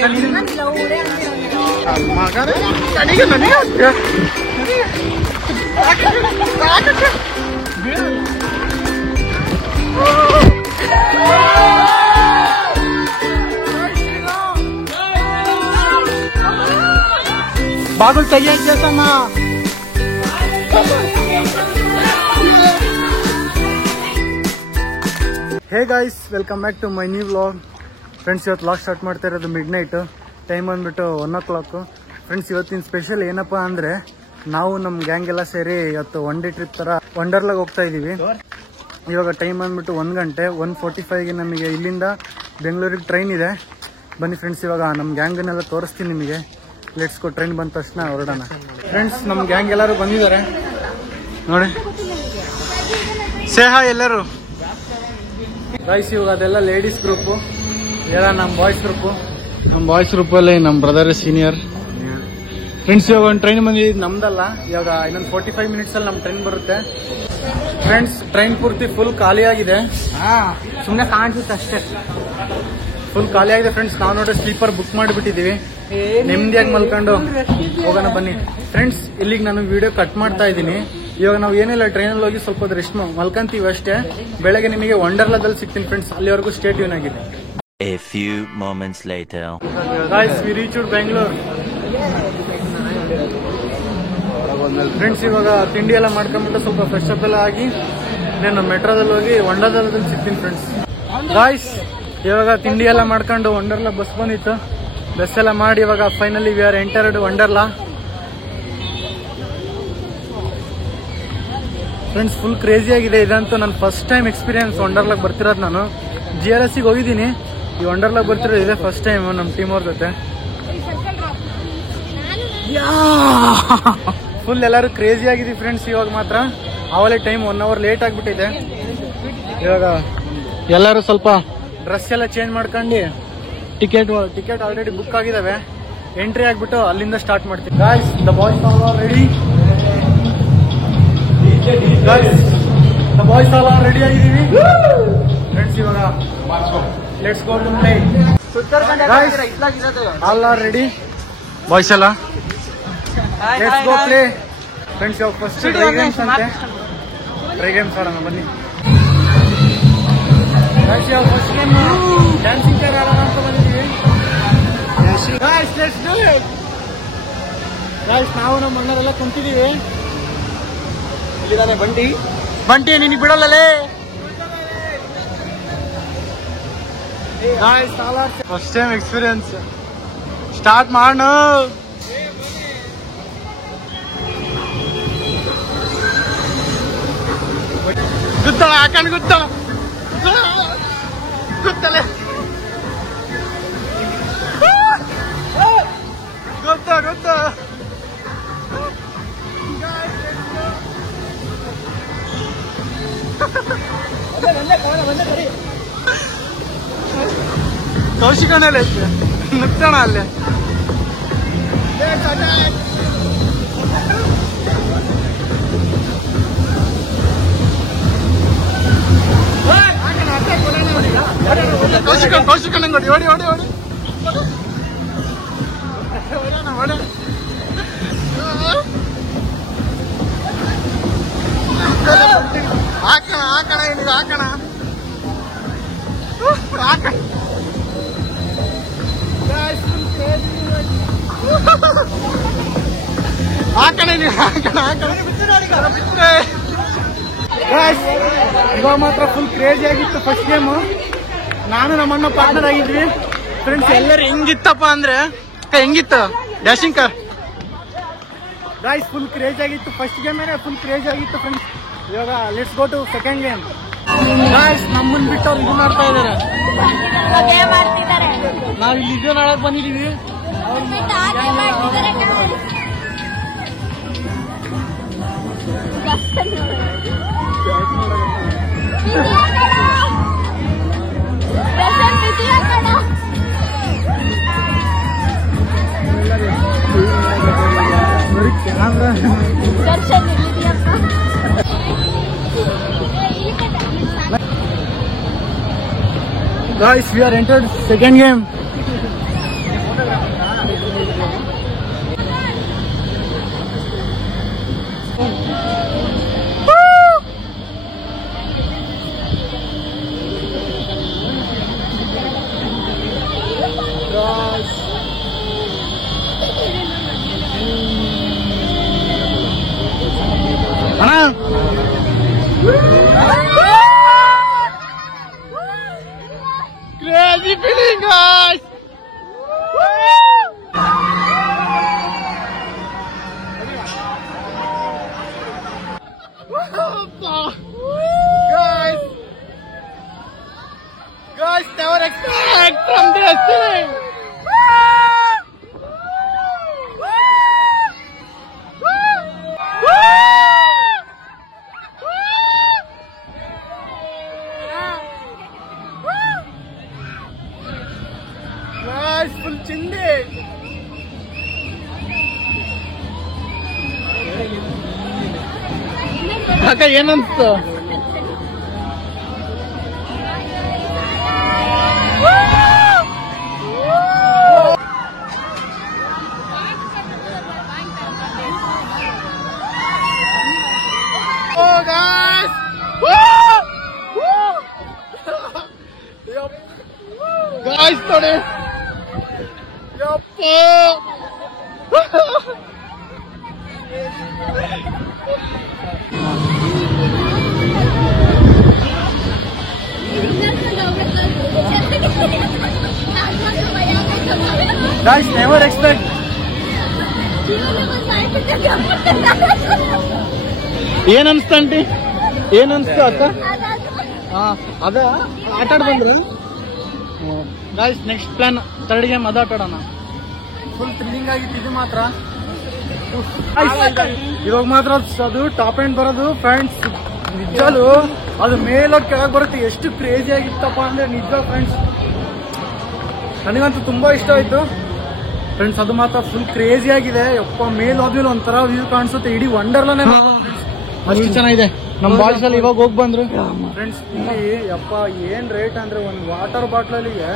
ಬಾಗಿಲು ತೆಗಿಯಕ್ ಜೇಸಮ್ಮ. Hey guys, welcome back to my new vlog. Friends, ಇವತ್ತು ವ್ಲಾಗ್ ಸ್ಟಾರ್ಟ್ ಮಾಡ್ತಾ ಇರೋದು ಮಿಡ್ ನೈಟ್. ಟೈಮ್ ಬಂದ್ಬಿಟ್ಟು 1 o'clock. ಫ್ರೆಂಡ್ಸ್, ಇವತ್ತಿನ ಸ್ಪೆಷಲ್ ಏನಪ್ಪ ಅಂದ್ರೆ ನಾವು ನಮ್ಮ ಗ್ಯಾಂಗ್ ಎಲ್ಲ ಸೇರಿ ಇವತ್ತು ಒನ್ ಡೇ ಟ್ರಿಪ್ ತರ ವಂಡರ್ಲಾಗ್ ಹೋಗ್ತಾ ಇದೀವಿ. ಇವಾಗ ಟೈಮ್ ಬಂದ್ಬಿಟ್ಟು 1 ಗಂಟೆ. 1:45ಗೆ ನಮಗೆ ಇಲ್ಲಿಂದ ಬೆಂಗಳೂರಿಗೆ ಟ್ರೈನ್ ಇದೆ. ಬನ್ನಿ ಫ್ರೆಂಡ್ಸ್, ಇವಾಗ ನಮ್ಮ ಗ್ಯಾಂಗನ್ನೆಲ್ಲ ತೋರಿಸ್ತೀನಿ ನಿಮಗೆ. Let's go. ಟ್ರೈನ್ ಬಂದ ತಕ್ಷಣ ಹೊರಡೋಣ. ಫ್ರೆಂಡ್ಸ್, ನಮ್ಮ ಗ್ಯಾಂಗ್ ಎಲ್ಲರೂ ಬಂದಿದ್ದಾರೆ ನೋಡಿ. ಸೇಹ ಎಲ್ಲರೂ ಗೈಸ್. ಇವಾಗ ಅದೆಲ್ಲ ಲೇಡೀಸ್ ಗ್ರೂಪ್, ಎಲ್ಲ ನಮ್ಮ ಬಾಯ್ಸ್ ಗ್ರೂಪ್. ನಮ್ಮ ಬಾಯ್ಸ್ ಗ್ರೂಪಲ್ಲಿ ನಮ್ಮ ಬ್ರದರ್ ಸೀನಿಯರ್. ಫ್ರೆಂಡ್ಸ್, ಇವಾಗ ಒಂದು ಟ್ರೈನ್ ಬಂದಿದ್ದು ನಮ್ದಲ್ಲ. ಇವಾಗ ಇನ್ನೊಂದು 45 minutes ಅಲ್ಲಿ ನಮ್ಮ ಟ್ರೈನ್ ಬರುತ್ತೆ. ಫ್ರೆಂಡ್ಸ್, ಟ್ರೈನ್ ಪೂರ್ತಿ ಫುಲ್ ಖಾಲಿ ಆಗಿದೆ. ಸುಮ್ಮನೆ ಕಾಣಿಸುತ್ತೆ ಅಷ್ಟೇ, ಫುಲ್ ಖಾಲಿ ಆಗಿದೆ. ಫ್ರೆಂಡ್ಸ್, ನಾವು ನೋಡಿ ಸ್ಲೀಪರ್ ಬುಕ್ ಮಾಡಿಬಿಟ್ಟಿದೀವಿ. ನೆಮ್ಮದಿಯಾಗಿ ಮಲ್ಕೊಂಡು ಹೋಗೋಣ ಬನ್ನಿ. ಫ್ರೆಂಡ್ಸ್, ಇಲ್ಲಿಗೆ ನಾನು ವಿಡಿಯೋ ಕಟ್ ಮಾಡ್ತಾ ಇದ್ದೀನಿ. ಇವಾಗ ನಾವು ಏನಿಲ್ಲ, ಟ್ರೈನಲ್ಲಿ ಹೋಗಿ ಸ್ವಲ್ಪ ಹೊತ್ತು ರೆಸ್ಟ್ ಮಲ್ಕೊಂತೀವಿ ಅಷ್ಟೇ. ಬೆಳಗ್ಗೆ ನಿಮಗೆ ವಂಡರ್ಲಾದಲ್ಲಿ ಸಿಗ್ತೀನಿ ಫ್ರೆಂಡ್ಸ್. ಅಲ್ಲಿವರೆಗೂ ಸ್ಟೇ ಟ್ಯೂನ್ ಆಗಿದೆ. A few moments later. Guys, we reached Bangalore. Friends, ಇವಾಗ ತಿಂಡಿ ಎಲ್ಲ ಮಾಡ್ಕೊಂಡ್ಬಿಟ್ಟು ಸ್ವಲ್ಪ ಫ್ರೆಶ್ ಅಪ್ ಎಲ್ಲ ಆಗಿ ನಾನು ಮೆಟ್ರೋದಲ್ಲಿ ಹೋಗಿ ವಂಡರ್ಲಾದಲ್ಲಿ ಸಿಗ್ತೀನಿ ಫ್ರೆಂಡ್ಸ್. ಗಾಯ್ಸ್, ಇವಾಗ ತಿಂಡಿ ಎಲ್ಲ ಮಾಡ್ಕೊಂಡು ವಂಡರ್ಲಾ ಬಸ್ ಬಂದಿತ್ತು. ಬಸ್ ಎಲ್ಲ ಮಾಡಿ ಇವಾಗ finally we are entered Wonderla. Friends, full crazy ಆಗಿದೆ. ಇದಂತೂ ನನ್ನ ಫಸ್ಟ್ ಟೈಮ್ ಎಕ್ಸ್ಪೀರಿಯನ್ಸ್ ವಂಡರ್ಲಾಗ್ ಬರ್ತಿರೋದು. ನಾನು GRSಗೆ ಹೋಗಿದ್ದೀನಿ, ಈ ವಂಡರ್ಲಾಗ್ ಬರ್ತಿರೋದು ಇದೆ ಫಸ್ಟ್ ಟೈಮ್ ನಮ್ಮ ಟೀಮ್ ಅವ್ರ ಜೊತೆ. ಫುಲ್ ಎಲ್ಲರೂ ಕ್ರೇಜಿ ಆಗಿದ್ದೀವಿ ಫ್ರೆಂಡ್ಸ್. ಇವಾಗ ಮಾತ್ರ ಅವಲೇ ಟೈಮ್ 1 hour ಲೇಟ್ ಆಗಿಬಿಟ್ಟಿದೆ. ಇವಾಗ ಎಲ್ಲರೂ ಸ್ವಲ್ಪ ಡ್ರೆಸ್ ಎಲ್ಲ ಚೇಂಜ್ ಮಾಡ್ಕೊಂಡು ಟಿಕೆಟ್ ಆಲ್ರೆಡಿ ಬುಕ್ ಆಗಿದಾವೆ. ಎಂಟ್ರಿ ಆಗ್ಬಿಟ್ಟು ಅಲ್ಲಿಂದ ಸ್ಟಾರ್ಟ್ ಮಾಡ್ತೀವಿ. Guys, the boys all ready. Ready ಆಗಿದ್ದೀವಿ ಫ್ರೆಂಡ್ಸ್. ಇವಾಗ let's go to play. All are ready boys ಎಲ್ಲ. Let's go play friends. ಇವಾಗ ಫಸ್ಟ್ ಡ್ರೈ ಗೇಮ್ಸ್ ಅಂತೆ. ಡ್ರೈ ಗೇಮ್ಸ್ ಆಡೋಣ ಬನ್ನಿ. ಇವಾಗ ಫಸ್ಟ್ ಗೇಮ್ ಡ್ಯಾನ್ಸಿಂಗ್ ಚೇರ್ ಆಡೋಣ ಅಂತ ಬಂದಿದ್ದೀವಿ. Guys, let's do it. Guys, ನಾವು ನಮ್ಮ ಮನೆಯವರೆಲ್ಲ ಕುಂತಿದ್ದೀವಿ. ಇಲ್ಲಿದ್ದಾನೆ ಬಂಟಿ, ನಿನಗೆ ಬಿಡಲ್ಲೇ. First time experience. ಸ್ಟಾರ್ಟ್ ಮಾಡೋಣ. ಗೊತ್ತಲ್ಲ ಹಾಕೊಂಡು ಗೊತ್ತಲ್ಲ ಗೊತ್ತ. ಕೌಶಿಕಣ್ಣಲ್ಲೇ ನುಗ್ತಾಣ ಅಲ್ಲೇ. ಕೌಶಿಕಣ್ಣ ಓಡಿ ಓಡಿ ಓಡಿ ಓಡಿ ಹಾಕಣ ಇಲ್ಲಿ ಹಾಕಣ ಇವಾಗ ಮಾತ್ರ ಫುಲ್ ಕ್ರೇಜಿ ಆಗಿತ್ತು ಫಸ್ಟ್ ಗೇಮು. ನಾನು ನಮ್ಮಣ್ಣ ಪಾರ್ಟ್ನರ್ ಆಗಿದ್ವಿ ಫ್ರೆಂಡ್ಸ್. ಎಲ್ಲರೂ ಹೆಂಗಿತ್ತಪ್ಪ ಅಂದ್ರೆ ಹೆಂಗಿತ್ತು dashing car. Guys, full craze ಆಗಿತ್ತು ಫಸ್ಟ್ ಗೇಮ್. ಫುಲ್ ಕ್ರೇಜ್ ಆಗಿತ್ತು ಫ್ರೆಂಡ್ಸ್. ಇವಾಗ let's go to second game. Guys, ನಮ್ಮನ್ನ ಬಿಟ್ಟು ಅವ್ರು ಇದು ಮಾಡ್ತಾ ಇದಾರೆ. ನಾವ್ ಇಲ್ಲಿ ಇದು ನಾಳಕ್ ಬಂದಿದೀವಿ. Guys, we are entered second game. Crazy feeling, guys! Guys, never expect from this thing! Guys, full chindi! ಅಕ್ಕ ಏನನ್ಸ್ತು? Oh guys! Guys, ನೋಡಿ ಯಪ್ಪ Guys, never expect. ಏನ್ ಅನ್ಸ್ತಂಟಿ? ಏನ್ ಅನ್ಸ್ತು ಅಕ್ಕ? ಅದ ಆಟ ಆಡ್ ಬಂದ್ರು. Guys next plan third game ಅದ ಆಟ ಆಡೋಣ. ಫುಲ್ ಥ್ರಿಲ್ಲಿಂಗ್ ಆಗಿತ್ತು ಇದು ಮಾತ್ರ. ಇವಾಗ ಮಾತ್ರ ಅದು ಟಾಪ್ ಎಂಡ್ ಬರೋದು ಫ್ರೆಂಡ್ಸ್. ನಿಜಲು ಅದು ಮೇಲೋಗಿ ಕೆಳಗೆ ಬರುತ್ತೆ. ಎಷ್ಟು ಕ್ರೇಜಿ ಆಗಿತ್ತಪ್ಪ ಅಂದ್ರೆ ನಿಜ ಫ್ರೆಂಡ್ಸ್. ನನಗಂತೂ ತುಂಬಾ ಇಷ್ಟ ಆಯ್ತು ಫ್ರೆಂಡ್ಸ್. ಅದು ಮಾತ್ರ ಫುಲ್ ಕ್ರೇಜಿ ಆಗಿದೆ. ಯಪ್ಪ ಮೇಲ್ ಹೋದ್ಮೇಲೆ ಒಂಥರ ವ್ಯೂ ಕಾಣಿಸುತ್ತೆ. ಇಡೀ ವಂಡರ್ಲಾನೇ ಅಷ್ಟು ಚೆನ್ನಾಗಿದೆ. ನಮ್ ಬಾಯ್ಸ್ ಅಲ್ಲಿ ಇವಾಗ ಹೋಗಿ ಬಂದ್ರು ಫ್ರೆಂಡ್ಸ್. ಇಲ್ಲಿ ಯಪ್ಪ ಏನ್ ರೇಟ್ ಅಂದ್ರೆ ಒಂದು ವಾಟರ್ ಬಾಟ್ಲಲ್ಲಿಗೆ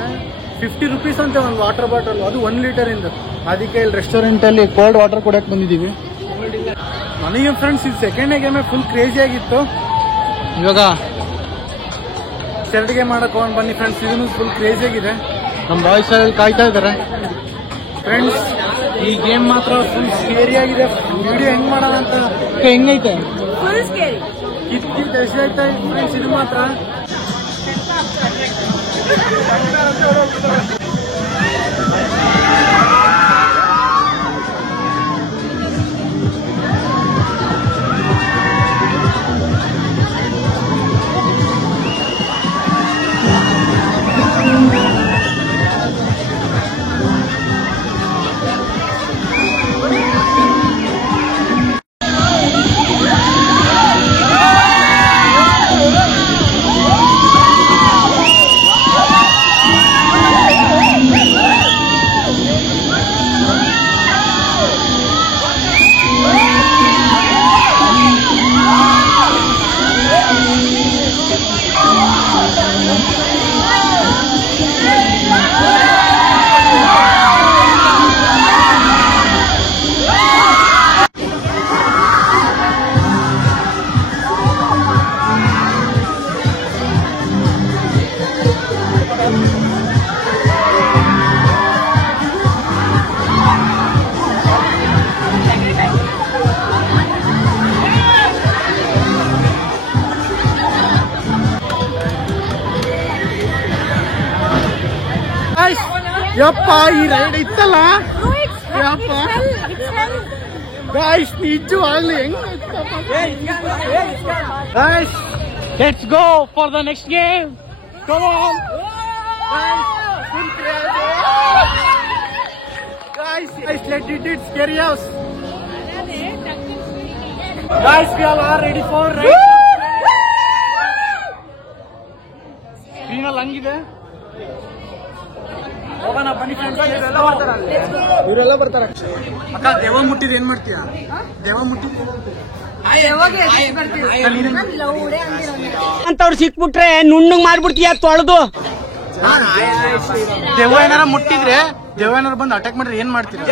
50 ರೂಪೀಸ್ ಅಂತೆ ಒಂದು ವಾಟರ್ ಬಾಟಲ್. ಅದು 1 ಲೀಟರ್ ಇಂದ. ಅದಕ್ಕೆ ಇಲ್ಲಿ ರೆಸ್ಟೋರೆಂಟ್ ಅಲ್ಲಿ ಕೋಲ್ಡ್ ವಾಟರ್ ಕೊಡಕ್ ಬಂದಿದೀವಿ. ನನಗೆ ಫ್ರೆಂಡ್ಸ್ ಇದು ಸೆಕೆಂಡ್ ಗೇಮ್ ಫುಲ್ ಕ್ರೇಜಿ ಆಗಿತ್ತು. ಇವಾಗ ಥರ್ಡ್ ಗೇಮ್ ಮಾಡಕ್ ಹೋಗೋಣ ಬನ್ನಿ ಫ್ರೆಂಡ್ಸ್. ಇದನ್ನು ಫುಲ್ ಕ್ರೇಜಿ ಆಗಿದೆ. ನಮ್ಮ ಬಾಯ್ಸ್ ಅಲ್ಲಿ ಕಾಯ್ತಾ ಇದಾರೆ ಫ್ರೆಂಡ್ಸ್. ಈ ಗೇಮ್ ಮಾತ್ರ ಫುಲ್ ಸ್ಕೇರಿ ಆಗಿದೆ. ವಿಡಿಯೋ ಹೆಂಗ್ ಮಾಡೋಣ ಅಂತ ಹೆಂಗೈತೆ ಕಿತ್ ಎಷ್ಟೈತೆ ಫ್ರೆಂಡ್ಸ್. ಇದು ಮಾತ್ರ ಯಪ್ಪ ಈ ರೈಡ್ ಇತ್ತಲ್ಲ ಯಪ್ಪ ಗಾಯ್ಸ್ ನಿಜವಾಗ್ಲಿ ಹೆಂಗ್ guys. Let's go for the next game. Come on guys, let it scary us guys. We all are ready for ride. Screen ಅಲ್ಲಿ ಹಂಗಿದೆ. ಹೋಗೋಣ ಬನ್ನಿ ಫ್ರೆಂಡ್ಸ್. ಇವರೆಲ್ಲ ಬರ್ತಾರೆ. ಅಕ್ಕ ದೇವ ಮುಟ್ಟಿದ್ ಏನ್ ಮಾಡ್ತೀಯ? ದೇವ ಮುಟ್ಟಿದ್ ಅಂತವ್ರು ಸಿಕ್ಬಿಟ್ರೆ ನುಣ್ಣಗ್ ಮಾಡ್ಬಿಡ್ತೀಯ ತೊಳೆದು. ದೇವ ಏನಾರ ಮುಟ್ಟಿದ್ರೆ ದೇವೇನವ್ರು ಬಂದು ಅಟ್ಯಾಕ್ ಮಾಡಿದ್ರೆ ಏನ್ ಮಾಡ್ತೀರಾ?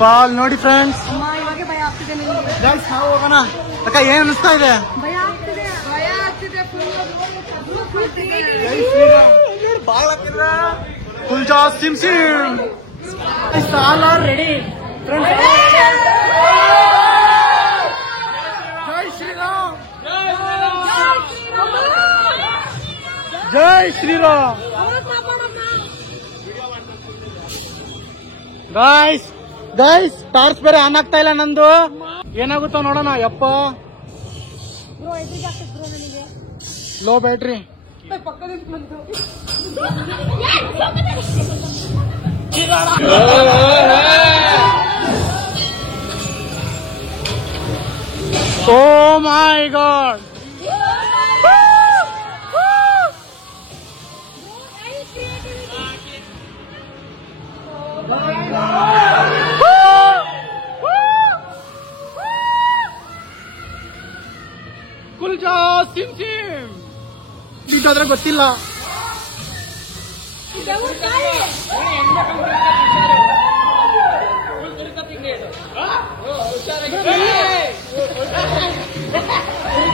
ಪಾಲ್ ನೋಡಿ ಫ್ರೆಂಡ್ಸ್, ನಾವು ಹೋಗೋಣ. ಅಕ್ಕ ಏನ್ ಅನಿಸ್ತಾ ಇದೆ? ಫುಲ್ ಜಾಸ್ ಸಿಮ್ ಸಿಮ್ ಆಲ್ ಆರ್ ರೆಡಿ ಫ್ರೆಂಡ್ಸ್. ಜೈ ಶ್ರೀರಾಮ್, ಜೈ ಶ್ರೀರಾಮ್. ಗಾಯ್ಸ್ ಗೈಸ್, ಟಾರ್ಚ್ ಬೇರೆ ಆನ್ ಆಗ್ತಾ ಇಲ್ಲ ನಂದು. ಏನಾಗುತ್ತೋ ನೋಡೋಣ. ಯಪ್ಪ, low battery. Oh my god, ಕುಲ್ಜಾ ಸಿಮ್ ಸಿಮ್. ಇದಾದ್ರೆ ಗೊತ್ತಿಲ್ಲ.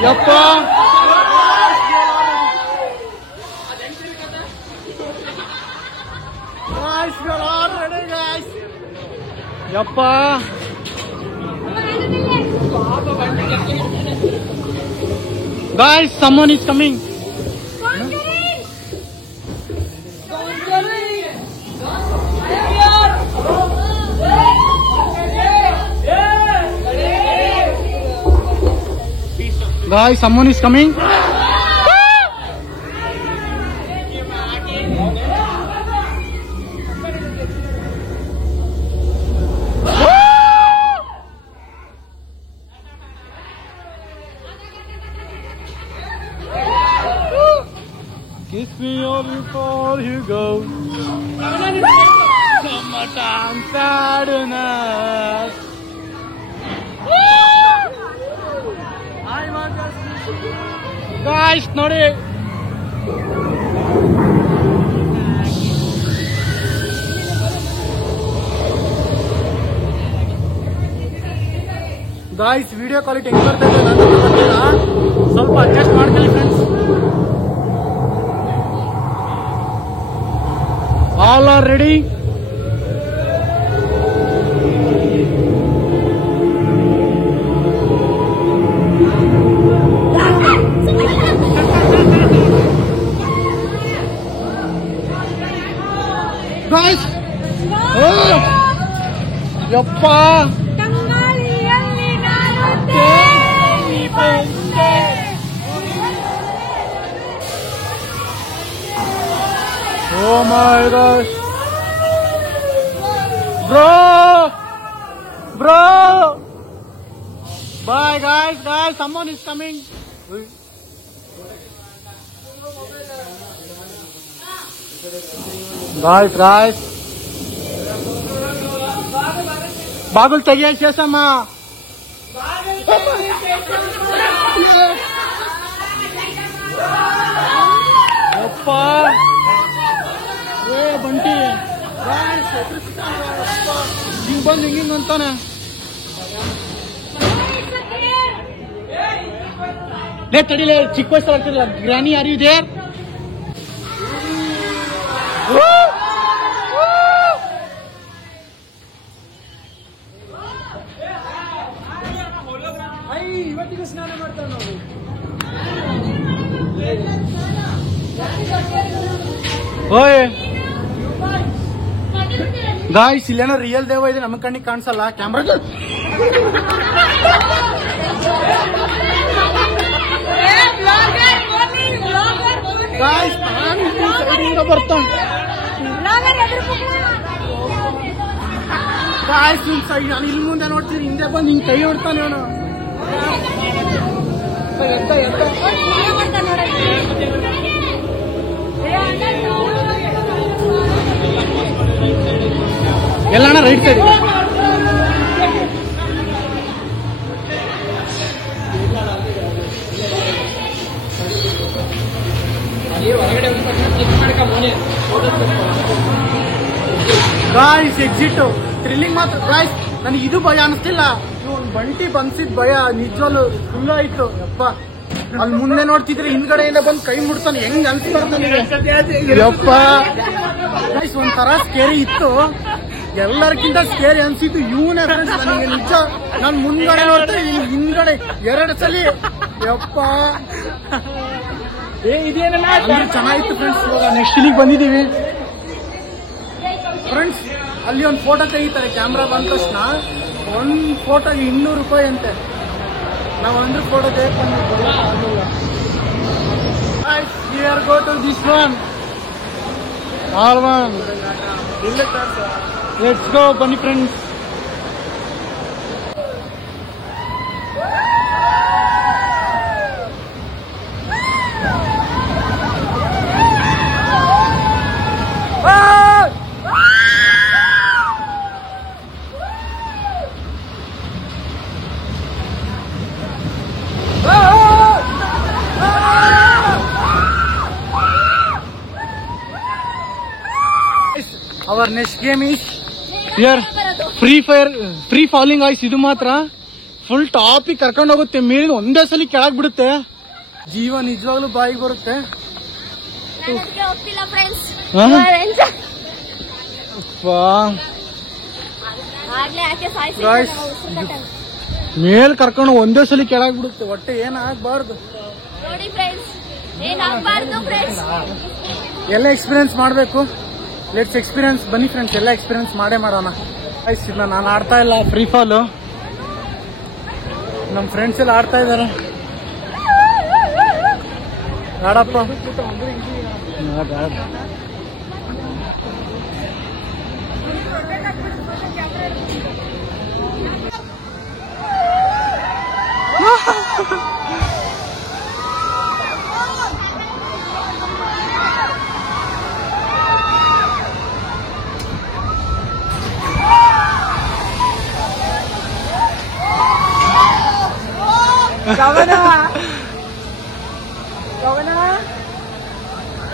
ಯಪ್ಪ, ಯಪ್ಪ, guys, someone is coming. Guys, someone is coming. Kiss me all before you go. Summertime sadness. Guys, ನೋಡಿ. ಗಾಯ್ಸ್, ವಿಡಿಯೋ ಕ್ವಾಲಿಟಿ ಹೆಂಗ್ ಬರ್ತಾ ಇದೆ ನನಗೆ ಗೊತ್ತಿಲ್ಲ, ಸ್ವಲ್ಪ ಅಡ್ಜಸ್ಟ್ ಮಾಡ್ಕೊಳ್ಳಿ friends. All are ready. Guys, ಯಪ್ಪ, oh my gosh, bro, bye guys, someone is coming. guys, బాగులు తెగేసేసమ్మా. అప్ప ಏ ಬಂಟಿ, ಹಿಂಗ್ ಬಂದು ಹಿಂಗಿಂಗ್ ಅಂತಾನೆ. ಲೇ ತಡಿಲೇ, ಚಿಕ್ಕ ವಯಸ್ಸಲ್ಲಿ ಆಗ್ತಿರಲ್ಲ. Granny, are you there? ಇವತ್ತಿಗೂ ಸ್ನಾನ ಮಾಡ್ತಾರೆ ನಾವು. ಓಯ್ ಗಾಯ್ಸ್, ಇಲ್ಲೇನೋ ರಿಯಲ್ ದೇವ ಇದೆ, ನಮ್ಮ ಕಣ್ಣಿಗೆ ಕಾಣಿಸಲ್ಲ. ಕ್ಯಾಮ್ರಾ ಗಾಯ್ಸ್ ಬರ್ತಾನೆ. ಗಾಯ್ಸ್, ನಾನು ಇಲ್ಲಿ ಮುಂದೆ ನೋಡ್ತೀನಿ, ಹಿಂದೆ ಬಂದು ಹಿಂಗ್ ಕೈ ಹೊಡ್ತಾನೆ ಅವನು. ಎಲ್ಲಣ್ಣ right side. Guys exit thrilling ಮಾತ್ರ ಗಾಯ್ಸ್. ನನಗೆ ಇದು ಭಯ ಅನಿಸ್ತಿಲ್ಲ, ಒಂದು ಬಂಟಿ ಬಂದಿದ್ ಭಯ ನಿಜವಲ್ಲೂ ಫುಲ್ ಆಯ್ತು. ಯಪ್ಪ ಅಲ್ಲಿ ಮುಂದೆ ನೋಡ್ತಿದ್ರೆ ಹಿಂದ್ಗಡೆಯಿಂದ ಬಂದು ಕೈ ಮುಡ್ತಾನೆ, ಹೆಂಗ್ ಅನ್ಸ್ಬಾರ್ದು ಯಪ್ಪ. ಗಾಯ್ಸ್ ಒಂಥರ ಸ್ಕೇರಿ ಇತ್ತು, ಎಲ್ಲರಿಗಿಂತ ಸ್ಕೇರಿ ಅನ್ಸಿತ್ತು ಇವನೇ ನನಗೆ ನಿಜ. ನಾನು ಮುಂದ್ಗಡೆ ನೋಡ್ತಾ ಹಿಂದ್ಗಡೆ 2 ಸಲ ಯಪ್ಪ. ಚೆನ್ನಾಗಿತ್ತು ಫ್ರೆಂಡ್ಸ್. ಇವಾಗ ನೆಕ್ಸ್ಟ್ ಇಲ್ಲಿಗೆ ಬಂದಿದ್ದೀವಿ ಫ್ರೆಂಡ್ಸ್. ಅಲ್ಲಿ ಒಂದು ಫೋಟೋ ತೆಗಿತಾರೆ, ಕ್ಯಾಮ್ರಾ ಬಂದ ತಕ್ಷಣ ಒಂದು ಫೋಟೋಗೆ 200 ರೂಪಾಯಿ ಅಂತೆ. ನಾವು 100 ಫೋಟೋ ತೆಗೆದುಕೊಂಡು go to this one all one. Let's go, ಬನ್ನಿ friends. Our next game is here free fire, free falling ಆಯ್ಸ್. ಇದು ಮಾತ್ರ ಫುಲ್ ಟಾಪಿಗೆ ಕರ್ಕೊಂಡು ಹೋಗುತ್ತೆ, ಮೇಲೆ ಒಂದೇ ಸಲ ಕೆಳಗ್ ಬಿಡುತ್ತೆ. ಜೀವ ನಿಜವಾಗ್ಲೂ ಬಾಯಿಗೆ ಬರುತ್ತೆ. ಮೇಲ್ ಕರ್ಕೊಂಡು ಒಂದೇ ಸಲ ಕೆಳಗ್ ಬಿಡುತ್ತೆ, ಹೊಟ್ಟೆ ಏನಾಗಬಾರ್ದು. ಎಲ್ಲ ಎಕ್ಸ್ಪೀರಿಯನ್ಸ್ ಮಾಡ್ಬೇಕು. ಲೆಟ್ಸ್ ಎಕ್ಸ್ಪೀರಿಯನ್ಸ್, ಬನ್ನಿ ಫ್ರೆಂಡ್ಸ್, ಎಲ್ಲ ಎಕ್ಸ್ಪೀರಿಯನ್ಸ್ ಮಾಡೇ ಮಾಡೋಣ. ನಾನು ಆಡ್ತಾ ಇಲ್ಲ ಫ್ರೀ ಫಾಲು, ನಮ್ಮ ಫ್ರೆಂಡ್ಸ್ ಎಲ್ಲ ಆಡ್ತಾ ಇದಾರೆ. ಆಡಪ್ಪ.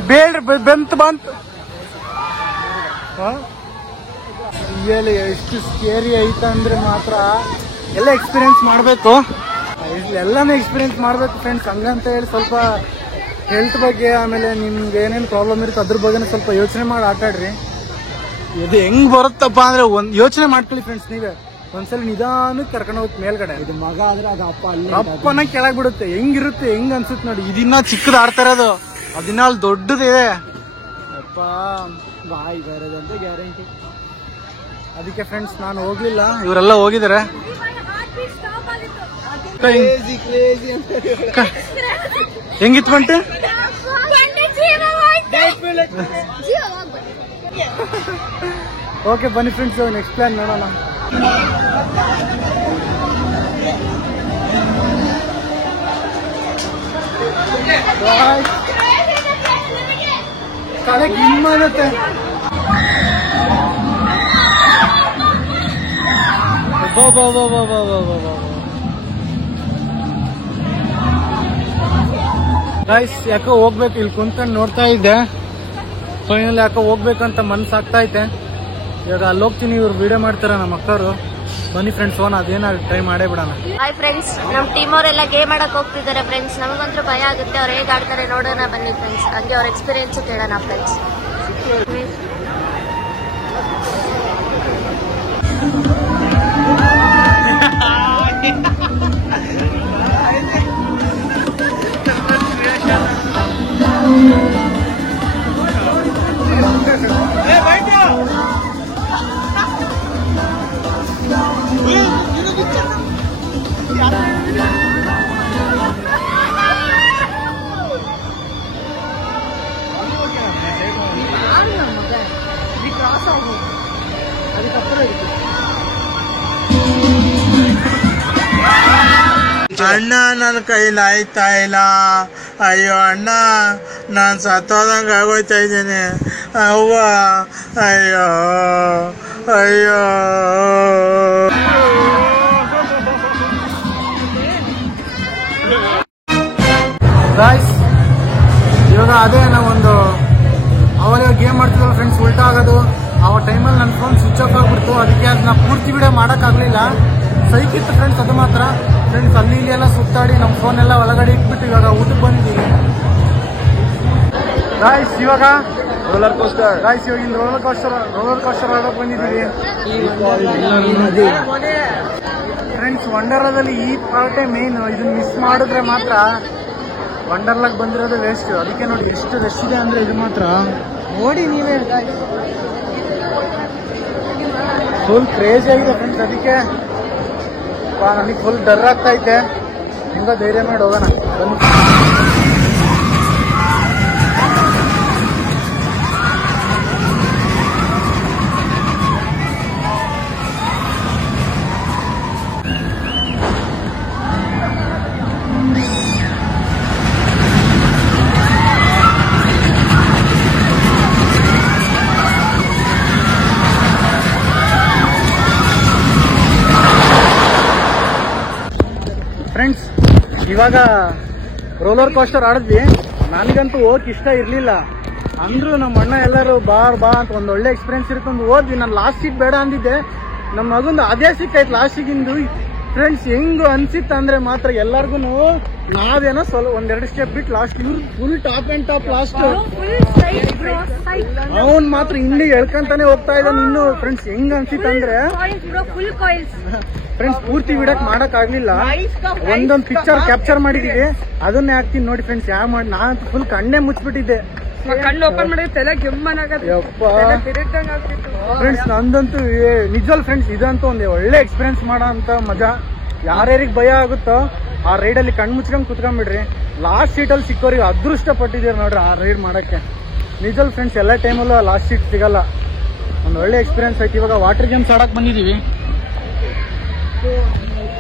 ಬೇಡ್ರಿ ಬಂತು ರಿಯಲಿ ಎಷ್ಟು ಸ್ಕೇರಿ ಐತಂದ್ರೆ ಮಾತ್ರ ಎಲ್ಲ ಎಕ್ಸ್ಪೀರಿಯನ್ಸ್ ಮಾಡಬೇಕು. ಎಲ್ಲಾನು ಎಕ್ಸ್ಪೀರಿಯನ್ಸ್ ಮಾಡಬೇಕು ಫ್ರೆಂಡ್ಸ್. ಹಂಗಂತ ಹೇಳಿ ಸ್ವಲ್ಪ ಹೆಲ್ತ್ ಬಗ್ಗೆ, ಆಮೇಲೆ ನಿಮ್ಗೆ ಏನೇನು ಪ್ರಾಬ್ಲಮ್ ಇರುತ್ತೆ ಅದ್ರ ಬಗ್ಗೆ ಸ್ವಲ್ಪ ಯೋಚನೆ ಮಾಡಿ ಆಟಾಡ್ರಿ. ಇದು ಹೆಂಗ್ ಬರುತ್ತಪ್ಪ ಅಂದ್ರೆ ಯೋಚನೆ ಮಾಡ್ಕೊಳ್ಳಿ ಫ್ರೆಂಡ್ಸ್. ನೀವೇ ಒಂದ್ಸಲ ನಿಧಾನಕ್ಕೆ ಕರ್ಕೊಂಡು ಹೋಗುತ್ತೆ ಮೇಲ್ಗಡೆ. ಇದು ಮಗ ಆದ್ರೆ ಅದು ಅಪ್ಪನ ಕೆಳಗ್ ಬಿಡುತ್ತೆ. ಹೆಂಗಿರುತ್ತೆ, ಹೆಂಗ್ ಅನ್ಸುತ್ತೆ ನೋಡಿ. ಇದನ್ನ ಚಿಕ್ಕದ ಆಡ್ತಾ ಇರೋದು, ಅದಿನ್ನ ಅಲ್ಲಿ ದೊಡ್ಡದಿದೆ ಅಪ್ಪ. ಬಾಯಿ ಬರೋದಂತ ಗ್ಯಾರಂಟಿ. ಅದಕ್ಕೆ ಫ್ರೆಂಡ್ಸ್ ನಾನು ಹೋಗ್ಲಿಲ್ಲ, ಇವರೆಲ್ಲ ಹೋಗಿದ್ದಾರೆ. ಹೆಂಗಿತ್ತು ಬಂಟೆ? ಓಕೆ ಬನ್ನಿ ಫ್ರೆಂಡ್ಸ್, ನೆಕ್ಸ್ಟ್ ಪ್ಲಾನ್ ನೋಡೋಣ. ತಲೆಗೆ ಹಿಂಗ್ ಮಾಡುತ್ತೆ. ಗೈಸ್ ಯಾಕೋ ಹೋಗ್ಬೇಕು, ಇಲ್ಲಿ ಕುಂತ್ಕೊಂಡು ನೋಡ್ತಾ ಇದ್ದೆ. ಫೈನಲ್ ಯಾಕೋ ಹೋಗ್ಬೇಕಂತ ಮನ್ಸಾಗ್ತಾ ಐತೆ. ಇವಾಗ ಅಲ್ಲಿ ಹೋಗ್ತೀನಿ, ಇವ್ರು ವಿಡಿಯೋ ಮಾಡ್ತಾರೆ ನಮ್ಮ ಅಕ್ಕರು. ಬನ್ನಿ ಫ್ರೆಂಡ್ಸ್, ಹೋಗೋಣ, ಅದೇನಾದ್ರು ಟ್ರೈ ಮಾಡೇ ಬಿಡೋಣ. ಹಾಯ್ ಫ್ರೆಂಡ್ಸ್, ನಮ್ಮ ಟೀಮ್ ಅವರೆಲ್ಲ ಗೇಮ್ ಆಡಕ್ ಹೋಗ್ತಿದ್ದಾರೆ ಫ್ರೆಂಡ್ಸ್. ನಮಗಂತೂ ಭಯ ಆಗುತ್ತೆ, ಅವ್ರು ಹೇಗೆ ಆಡ್ತಾರೆ ನೋಡೋಣ ಬನ್ನಿ ಫ್ರೆಂಡ್ಸ್. ಹಂಗೆ ಅವ್ರ ಎಕ್ಸ್ಪೀರಿಯನ್ಸ್ ಕೇಳೋಣ ಫ್ರೆಂಡ್ಸ್. ಅಣ್ಣ ನನ್ನ ಕೈಲಿ ಆಯ್ತಾ ಇಲ್ಲ. ಅಯ್ಯೋ ಅಣ್ಣ, ನಾನು ಸತ್ತೋದಂಗೆ ಆಗೋಯ್ತಾ ಇದ್ದೀನಿ. ಅವ್ವ, ಅಯ್ಯೋ ಅಯ್ಯೋ. ಗಾಯ್ಸ್ ಇವಾಗ ಅದೇ ನಾವೊಂದು ಅವಾಗ ಗೇಮ್ ಮಾಡ್ತಿದ್ವಲ್ಲ ಫ್ರೆಂಡ್ಸ್, ಉಲ್ಟಾ ಆಗೋದು. ಆ ಟೈಮಲ್ಲಿ ನನ್ನ ಫೋನ್ ಸ್ವಿಚ್ ಆಫ್ ಆಗಿಬಿಡ್ತು. ಅದಕ್ಕೆ ಅದನ್ನ ಪೂರ್ತಿ ವಿಡಿಯೋ ಮಾಡೋಕ್ಕಾಗಲಿಲ್ಲ. ಸೈಕಿತ್ತು ಫ್ರೆಂಡ್ಸ್ ಅದು ಮಾತ್ರ. ಫ್ರೆಂಡ್ಸ್ ಅಲ್ಲಿ ಇಲ್ಲಿ ಎಲ್ಲ ಸುತ್ತಾಡಿ ನಮ್ಮ ಫೋನ್ ಎಲ್ಲ ಒಳಗಡೆ ಇಟ್ಬಿಟ್ಟು ಇವಾಗ ಊಟಕ್ಕೆ ಬಂದಿದ್ದೀವಿ. ಗಾಯ್ಸ್ ಇವಾಗ ರೋಲರ್ ಕೋಸ್ಟರ್ ಇವಾಗಿಂದ ರೋಲರ್ ಕೋಸ್ಟರ್ ಆಡೋಕೆ ಬಂದಿದ್ದೀವಿ ಫ್ರೆಂಡ್ಸ್. ವಂಡರ್ಲಾದಲ್ಲಿ ಈ ಪಾರ್ಟೇ ಮೇನ್. ಇದನ್ನ ಮಿಸ್ ಮಾಡಿದ್ರೆ ಮಾತ್ರ ವಂಡರ್ಲಾಗ್ ಬಂದಿರೋದು ವೇಸ್ಟ್. ಅದಕ್ಕೆ ನೋಡಿ ಎಷ್ಟು ರಶ್ ಇದೆ ಅಂದ್ರೆ ಇದು ಮಾತ್ರ ನೋಡಿ ನೀವೇ. ಫುಲ್ ಕ್ರೇಜಿ ಆಗಿದೆ ಫ್ರೆಂಡ್ಸ್. ಅದಕ್ಕೆ ನನಗೆ ಫುಲ್ ಡರ್ ಆಗ್ತಾ ಐತೆ. ಹಿಂಗ ಧೈರ್ಯ ಮಾಡಿ ಹೋಗೋಣ ಬನ್ನಿ. ಫ್ರೆಂಡ್ಸ್ ಇವಾಗ ರೋಲರ್ ಕೋಸ್ಟರ್ ಆಡಿದ್ವಿ. ನನಗಂತೂ ಹೋಗಕ್ಕೆ ಇಷ್ಟ ಇರಲಿಲ್ಲ. ಅಂದ್ರೂ ನಮ್ಮ ಅಣ್ಣ ಎಲ್ಲರೂ ಬಾ ಅಂತ ಒಂದು ಒಳ್ಳೆ ಎಕ್ಸ್ಪೀರಿಯನ್ಸ್ ಇರ್ಕೊಂಡು ಹೋದ್ವಿ. ನಾನು ಲಾಸ್ಟ್ ಸೀಟ್ ಬೇಡ ಅಂದಿದ್ದೆ. ನಮ್ಮ ಮಗಂದು ಅದೇ ಸಿಕ್ಕಾಯ್ತು ಲಾಸ್ಟಿಗಿಂದು. ಫ್ರೆಂಡ್ಸ್ ಹೆಂಗು ಅನ್ಸಿತ್ತು ಅಂದ್ರೆ ಮಾತ್ರ ಎಲ್ಲರಿಗೂ ನಾವೇನೋ ಒಂದೆರಡು ಸ್ಟೆಪ್ ಬಿಟ್ಟು ಲಾಸ್ಟ್ ಇವ್ರು full top and top last. ಅವನ್ ಮಾತ್ರ ಹಿಂದೆ ಎಳ್ಕೊಂತಾನೆ ಹೋಗ್ತಾ ಇದ್ದಾನೆ ಇನ್ನು. ಫ್ರೆಂಡ್ಸ್ ಹೆಂಗ್ ಅನ್ಸಿತ್ತು ಅಂದ್ರೆ ಫ್ರೆಂಡ್ಸ್ ಪೂರ್ತಿ ವಿಡಕ್ ಮಾಡಕ್ ಆಗ್ಲಿಲ್ಲ. ಒಂದೊಂದು ಪಿಕ್ಚರ್ ಕ್ಯಾಪ್ಚರ್ ಮಾಡಿದೀವಿ, ಅದನ್ನೇ ಹಾಕ್ತೀನಿ ನೋಡಿ ಫ್ರೆಂಡ್ಸ್. ಯಾವ ಮಾಡಿ ನಾನಂತೂ ಫುಲ್ ಕಣ್ಣೇ ಮುಚ್ಚಿಬಿಟ್ಟಿದ್ದೆ. ಫ್ರೆಂಡ್ಸ್ ನಂದಂತೂ ನಿಜವಲ್ ಫ್ರೆಂಡ್ಸ್ ಇದಂತೂ ಒಂದು ಒಳ್ಳೆ ಎಕ್ಸ್ಪೀರಿಯನ್ಸ್ ಮಾಡೋ ಅಂತ ಮಜಾ. ಯಾರ್ಯಾರಿಗೆ ಭಯ ಆಗುತ್ತೋ ಆ ರೈಡಲ್ಲಿ ಕಣ್ಣು ಮುಚ್ಕೊಂಡ್ ಕುತ್ಕೊಂಡ್ಬಿಡ್ರಿ. ಲಾಸ್ಟ್ ಸೀಟಲ್ಲಿ ಸಿಕ್ಕೋರಿಗೆ ಅದೃಷ್ಟ ಪಟ್ಟಿದ್ದೀರಿ ನೋಡ್ರಿ ಆ ರೈಡ್ ಮಾಡಕ್ಕೆ. ನಿಜವಲ್ ಫ್ರೆಂಡ್ಸ್ ಎಲ್ಲ ಟೈಮಲ್ಲೂ ಲಾಸ್ಟ್ ಸೀಟ್ ಸಿಗಲ್ಲ. ಒಂದು ಒಳ್ಳೆ ಎಕ್ಸ್ಪೀರಿಯನ್ಸ್ ಆಯ್ತು. ಇವಾಗ ವಾಟರ್ ಗೇಮ್ಸ್ ಆಡಕ್ ಬಂದಿದೀವಿ.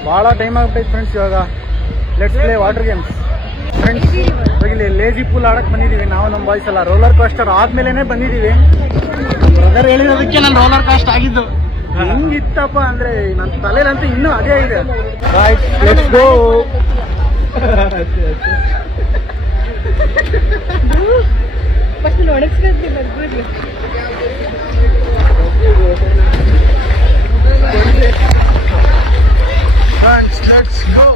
ಬಹಳ ಟೈಮ್ ಆಗ್ಬಿಟ್ಟೈತೆ ಫ್ರೆಂಡ್ಸ್. ಇವಾಗ let's play water games friends. ಇಲ್ಲಿ ಲೇಜಿ ಪೂಲ್ ಆಡಕ್ ಬಂದಿದೀವಿ ನಾವು ನಮ್ಮ ಬಾಯ್ಸ್ ಎಲ್ಲ. ರೋಲರ್ ಕೋಸ್ಟರ್ ಆದ್ಮೇಲೆನೆ ಬಂದಿದೀವಿ. ಬ್ರದರ್ ಹೇಳಿರೋದಕ್ಕೆ ನಾನು ರೋಲರ್ ಕೋಸ್ಟ್ ಆಗಿದ್ದು. ಹೆಂಗಿತ್ತಪ್ಪ ಅಂದ್ರೆ ನನ್ನ ತಲೆಲಂತೂ ಇನ್ನೂ ಅದೇ ಇದೆ. Right let's go. Let's go.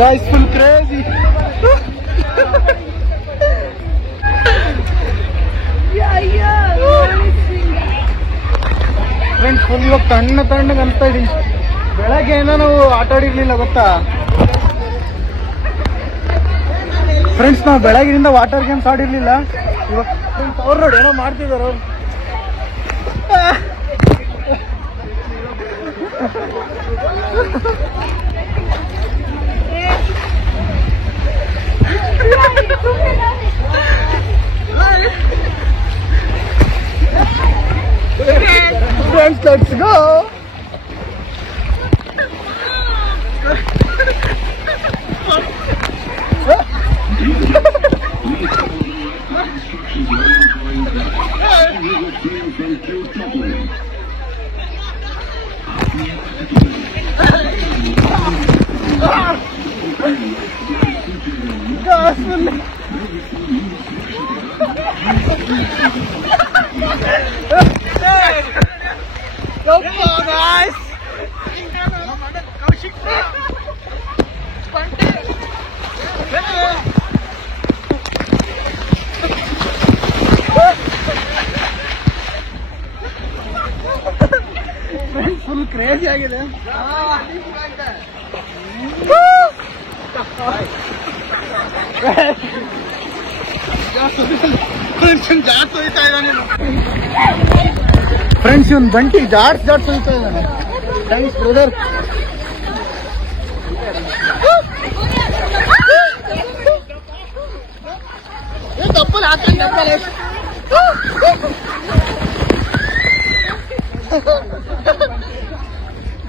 Guys, full crazy. Friends full ಇವಾಗ ತಣ್ಣಗೆ ಅನಿಸ್ತಾ ಇದೀನಿ. ಬೆಳಗ್ಗೆ ಏನೋ ನಾವು ಆಟ ಆಡಿರ್ಲಿಲ್ಲ ಗೊತ್ತಾ ಫ್ರೆಂಡ್ಸ್. ನಾವು ಬೆಳಗಿನಿಂದ ವಾಟರ್ ಗೇಮ್ಸ್ ಆಡಿರ್ಲಿಲ್ಲ. ಇವಾಗ ಫ್ರೆಂಡ್ಸ್ ಅವ್ರು ನೋಡಿ ಏನೋ ಮಾಡ್ತಿದಾರ ಅವ್ರು. Friends, let's go. Go for guys! Full crazy ಆಗಿದೆ. ಫ್ರೆಂಡ್ಸ್ ಇವನ್ ಬಂಟಿ ಜಾಡ್ಸ್ ಹೋಗ್ತಾ ಇದ್ದಾನೆ. Thanks brother. ತಪ್ಪಲ್ಲಿ ಹಾಕಂಡ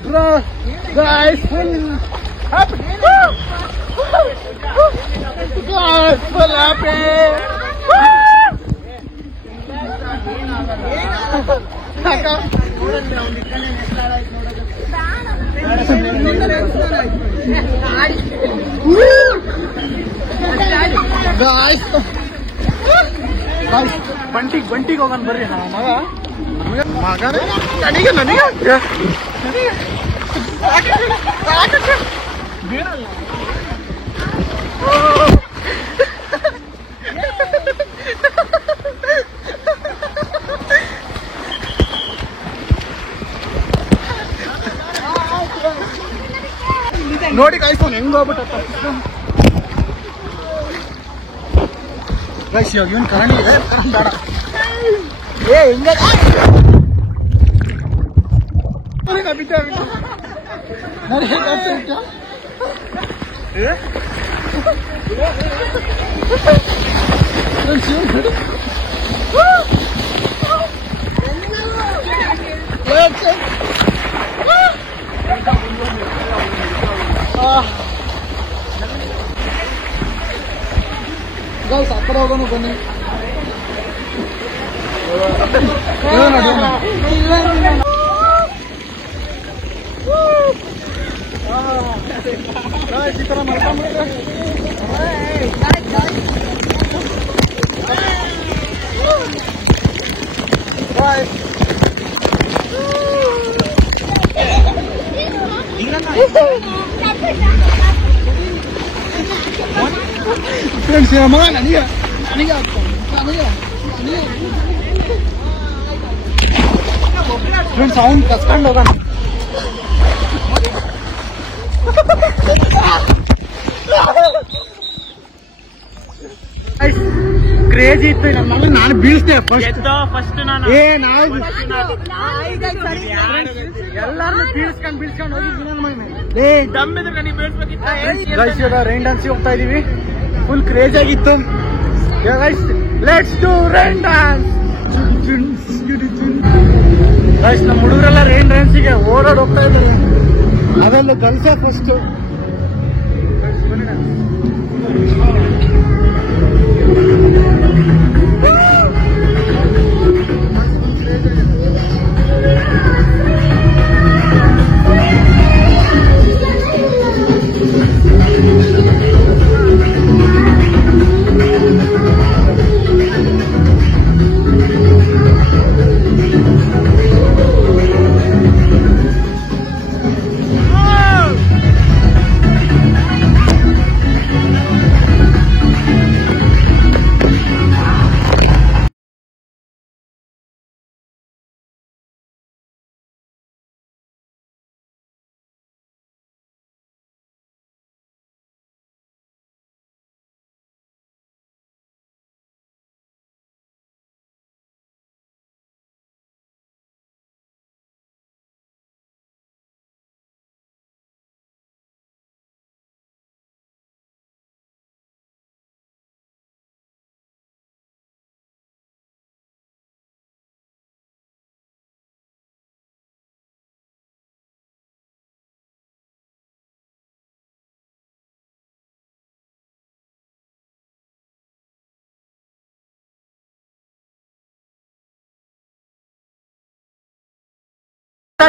ಬ್ರೋ ಗೈಸ್ ಫುಲ್ ಬಂಟಿಗೆ ಹೋಗೋಣ ಬರ್ರಿ. ಮಗ ನನಗೆ ನೋಡಿ ಕಾಯ್ಕೊಂಡು ಹೆಂಗ್ ಹೋಗ್ಬಿಟ್ಟ ಇವನ್ ಕರಣಿ ಇದೆ ಬೇಡ. ಹಿಂಗ ಆ ಕಡೆ ಹೋಗೋಣ ಬನ್ನಿ. ಫ್ರೆಂಡ್ಸ್ ಮಗ ನನಗೆ ಫ್ರೆಂಡ್ಸ್ ಅವನ್ ಕಸ್ಕೊಂಡು ಹೋಗೋಣ. ಕ್ರೇಜಿ ಇತ್ತು ನಮ್ಮ ಮಗ. ನಾನು ಬೀಳ್ಸ್ದೆ ಫಸ್ಟ್ ಎಲ್ಲಾರು ಬೀಳ್ಸ್ಕೊಂಡು ಹೋಗಿ ರೈನ್ ಡ್ಯಾನ್ಸ್ ಹೋಗ್ತಾ ಇದೀವಿ. ಫುಲ್ ಕ್ರೇಜ್ ಆಗಿತ್ತು. Let's do rain dance. ನಮ್ಮ ಹುಡುಗರೆಲ್ಲ ರೈನ್ ಡ್ಯಾನ್ಸಿಗೆ ಓಡಾಡ್ ಹೋಗ್ತಾ ಇದ್ದಾರೆ. ಅದೆಲ್ಲ ಗಲ್ಸ ಫಸ್ಟ್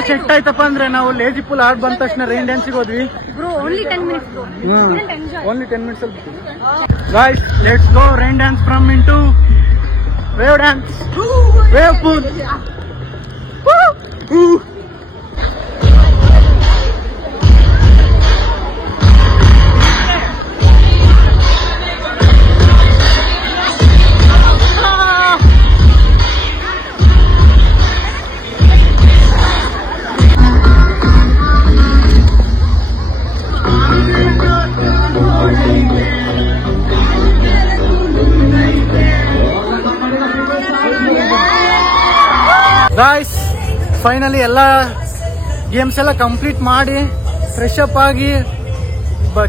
ಸೆಟ್ ಆಯ್ತಪ್ಪ ಅಂದ್ರೆ ನಾವು ಲೇಜಿ ಪೂಲ್ ಆಡ್ ಬಂದ ತಕ್ಷಣ ರೈನ್ ಡ್ಯಾನ್ಸಿಗೆ ಹೋದ್ವಿ. ಓನ್ಲಿ 10 ಮಿನಿಟ್ಸ್ ಅಲ್ಲಿ. Guys let's go rain dance from into wave dance, wave pool. Guys finally ಎಲ್ಲ ಗೇಮ್ಸ್ ಎಲ್ಲ ಕಂಪ್ಲೀಟ್ ಮಾಡಿ ಫ್ರೆಶ್ ಅಪ್ ಆಗಿ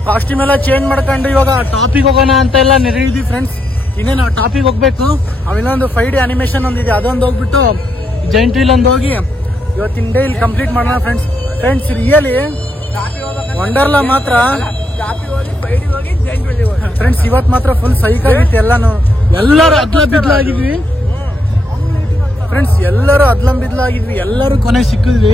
ಕಾಸ್ಟ್ಯೂಮ್ ಎಲ್ಲ ಚೇಂಜ್ ಮಾಡ್ಕೊಂಡು ಇವಾಗ ಟಾಪಿಗೆ ಹೋಗೋಣ ಅಂತ ಎಲ್ಲ ನೆರೆದಿದ್ವಿ ಫ್ರೆಂಡ್ಸ್. ಇನ್ನೇನು ಟಾಪಿಗೆ ಹೋಗ್ಬೇಕು. ಅವಿನ್ನೊಂದು 5D ಅನಿಮೇಷನ್ ಒಂದಿದೆ, ಅದೊಂದು ಹೋಗ್ಬಿಟ್ಟು ಜೈಂಟ್ ವೀಲ್ ಒಂದು ಹೋಗಿ ಇವತ್ತಿನ ಡೇ ಇಲ್ಲಿ ಕಂಪ್ಲೀಟ್ ಮಾಡೋಣ ಫ್ರೆಂಡ್ಸ್. ರಿಯಲಿ ವಂಡರ್ಲಾ ಮಾತ್ರ ಫ್ರೆಂಡ್ಸ್ ಇವತ್ ಮಾತ್ರ ಫುಲ್ ಸೈಕ್ ಆಗಿತ್ತು ಎಲ್ಲಾನು. ಎಲ್ಲರೂ ಅದ್ಲ ಬಿದ್ಲಾಗಿದ್ವಿ ಫ್ರೆಂಡ್ಸ್ ಎಲ್ಲರೂ ಅದ್ಲಂ ಬಿದ್ಲಾಗಿದ್ವಿ. ಎಲ್ಲರೂ ಕೊನೆ ಸಿಕ್ಕಿದ್ವಿ.